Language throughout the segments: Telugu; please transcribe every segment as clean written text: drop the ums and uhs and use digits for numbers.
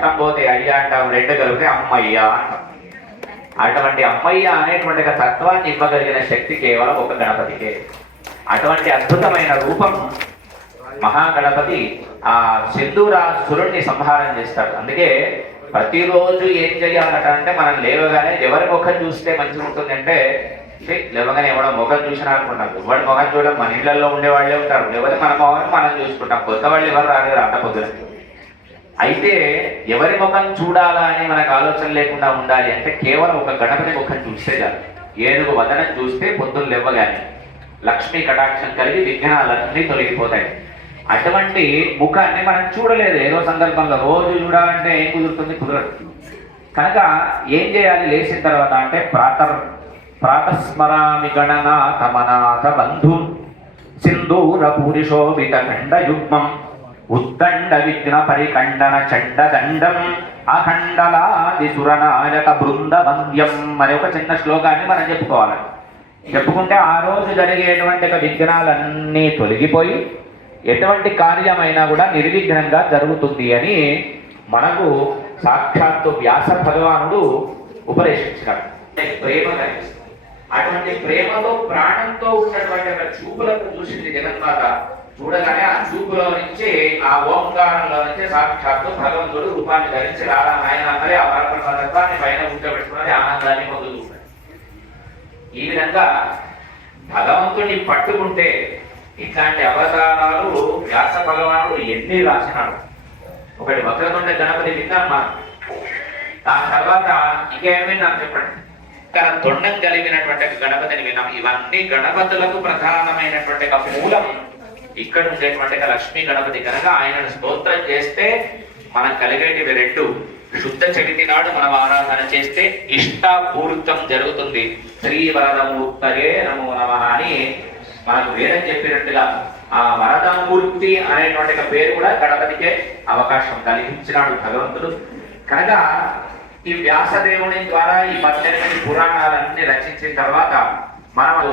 కష్టం పోతే అయ్యా అంటాం, రెండు కలిపితే అమ్మయ్య అంటాం. అటువంటి అమ్మయ్య అనేటువంటి తత్వాన్ని ఇవ్వగలిగిన శక్తి కేవలం ఒక గణపతికే. అటువంటి అద్భుతమైన రూపం మహాగణపతి ఆ సింధూరాసురుణ్ణి సంహారం చేస్తాడు. అందుకే ప్రతిరోజు ఏం చేయాలట అంటే, మనం లేవగానే ఎవరి ముఖం చూస్తే మంచిగా ఉంటుంది అంటే, లేవగానే ఎవడో ముఖం చూసినా అనుకుంటాం. ఎవరి ముఖం చూడడం మన ఇళ్లలో ఉండేవాళ్ళే ఉంటారు, ఎవరి మన మొహం మనం చూసుకుంటాం. కొత్త వాళ్ళు ఎవరు రాలేదు అంత పొద్దున. అయితే ఎవరి ముఖం చూడాలా అని మనకు ఆలోచన లేకుండా ఉండాలి అంటే కేవలం ఒక గణపతి ముఖం చూస్తే చాలు. ఏనుగు వదనం చూస్తే పొద్దున్న లేవగానే లక్ష్మీ కటాక్షం కలిగి విఘ్నాలన్నీ తొలగిపోతాయి. అటువంటి ముఖాన్ని మనం చూడలేదు, ఏదో సందర్భంలో రోజు చూడాలంటే ఏం కుదురుతుంది, కుదరదు. కనుక ఏం చేయాలి లేచిన తర్వాత అంటే, ప్రాతస్మరామి గణనాథ మనాథ బంధు సింధూర పూరిశోభిత ఖండయుగ్మం ఉద్దండ విఘ్న పరిఖండన చండదండం అఖండలాది సురనాయక బృంద వంద్యం అనే ఒక చిన్న శ్లోకాన్ని మనం చెప్పుకోవాలి. చెప్పుకుంటే ఆ రోజు జరిగేటువంటి విఘ్నాలన్నీ తొలగిపోయి ఎటువంటి కార్యమైనా కూడా నిర్విఘ్నంగా జరుగుతుంది అని మనకు సాక్షాత్తు వ్యాస భగవానుడు ఉపదేశించాడు. ప్రేమ కనిపిస్తుంది. అటువంటి ప్రేమతో ప్రాణంతో ఉన్నటువంటి ఒక చూపులకు చూసింది జగన్మాత. చూడగానే ఆ చూపులో నుంచి, ఆ ఓంకారంలో నుంచి సాక్షాత్తు భగవంతుడు రూపాన్ని ధరించి రారా నాయన అన్నది ఆ పరబ్రహ్మతత్వాన్ని పైన కూర్చోబెట్టుకున్నది ఆనందాన్ని పొందుతుంది. ఈ విధంగా భగవంతుడిని పట్టుకుంటే ఇట్లాంటి అవతారాలు వ్యాస భగవానుడు ఎన్ని రాసినాడు. ఒకటి వక్రతుండ గణపతి విన్నాం మనం. దాని తర్వాత ఇంకేమి నాకు చెప్పండి. తన తొండం కలిగినటువంటి గణపతిని విన్నాం. ఇవన్నీ గణపతులకు ప్రధానమైనటువంటి మూలం ఇక్కడ ఉండేటువంటి లక్ష్మీ గణపతి కనుక ఆయనను స్తోత్రం చేస్తే మనం కలిగేటివి రెండు. శుద్ధ చవితి నాడు మనం ఆరాధన చేస్తే ఇష్టాపూర్తం జరుగుతుంది. శ్రీ వరదమూర్తగే నమో నమః అని మనకు వేదం చెప్పినట్టుగా ఆ వరదమూర్తి అనేటువంటి పేరు కూడా గణపతికే అవకాశం కలిగించినాడు భగవంతుడు. కనుక ఈ వ్యాసదేవుని ద్వారా ఈ 18 పురాణాలన్నీ రచించిన తర్వాత మనకు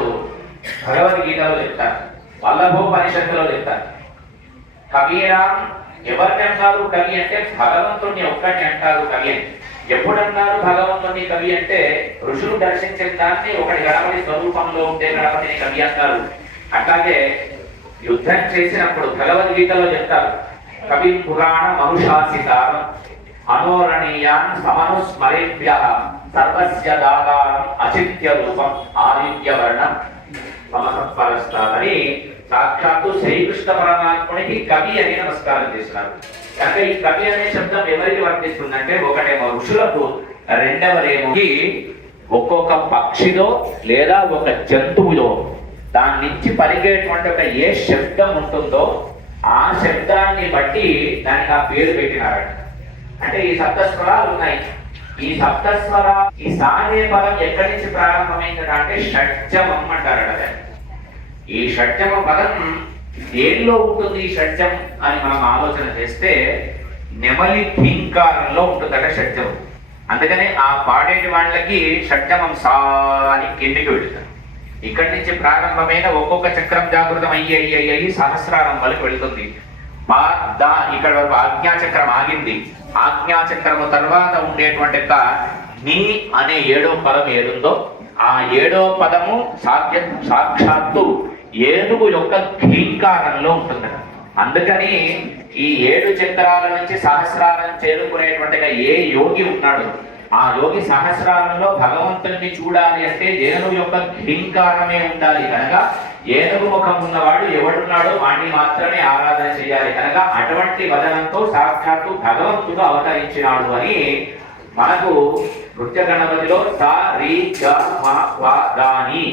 భగవద్గీతలో చెప్తారు, వల్లభోపనిషత్తులో చెప్తారు. కవిరా ఎవరిని అంటారు కవి అంటే, భగవంతుడిని ఒక్కడిని అంటారు కవి అని. ఎప్పుడన్నారు భగవంతుడిని కవి అంటే, ఋషులు దర్శించిన దాన్ని ఒకటి గణపతి స్వరూపంలో ఉంటే గణపతిని కవి అంటారు. అట్లాగే యుద్ధం చేసినప్పుడు భగవద్గీతలో చెప్తారు, కవి పురాణ మనుషాసితారం అనోరణీయాన్ సమనుస్మరేభ్య సర్వస్య దాతారం అచిత్య రూపం ఆదిత్యవర్ణం సమసత్పరస్తాదని సాక్షాత్తు శ్రీకృష్ణ పరమాత్మునికి కవి అని నమస్కారం చేస్తున్నారు. కనుక ఈ కవి అనే శబ్దం ఎవరికి వర్తిస్తుందంటే, ఒకటేమో ఋషులకు, రెండవదేమో ఒక్కొక్క పక్షిలో లేదా ఒక జంతువులో దాని నుంచి పలికేటువంటి ఒక ఏ శబ్దం ఉంటుందో ఆ శబ్దాన్ని బట్టి దానికి ఆ పేరు పెట్టినారట. అంటే ఈ సప్తస్వరాలు ఉన్నాయి. ఈ సప్తస్వర ఈ సానే పదం ఎక్కడి నుంచి ప్రారంభమైందట అంటే షడ్జమం అంటారట. ఈ షడ్జమ పదం దేనిలో ఉంటుంది? ఈ షడ్జం అని మనం ఆలోచన చేస్తే నెమలి ఠీంకారంలో ఉంటుందట షడ్జం. అందుకనే ఆ పాడేటి వాళ్ళకి షడ్జమం సా అని కిందికి వెళుతారు. ఇక్కడి నుంచి ప్రారంభమైన ఒక్కొక్క చక్రం జాగృతం అయ్యి సహస్రారం వరకు వెళుతుంది. ఇక్కడ వరకు ఆజ్ఞాచక్రం ఆగింది. ఆజ్ఞాచక్రము తర్వాత ఉండేటువంటి నీ అనే 7వ పదం ఏదుందో ఆ 7వ పదము సాక్షాత్తు ఏనుగు యొక్క ఘీంకారంలో ఉంటుంది. అందుకని ఈ 7 చక్రాల నుంచి సహస్రారం చేరుకునేటువంటి ఏ యోగి ఉన్నాడు, ఆ యోగి సహస్రారంలో భగవంతుని చూడాలి అంటే ఏనుగు యొక్క ఘీంకారమే ఉండాలి. కనుక ఏనుగు ముఖం ఉన్నవాడు ఎవడున్నాడో వాడిని మాత్రమే ఆరాధన చేయాలి. కనుక అటువంటి వదనంతో సాక్షాత్తు భగవంతుడు అవతరించినాడు అని మనకు నృత్య గణపతిలో సా రీ గ మ వ ద ని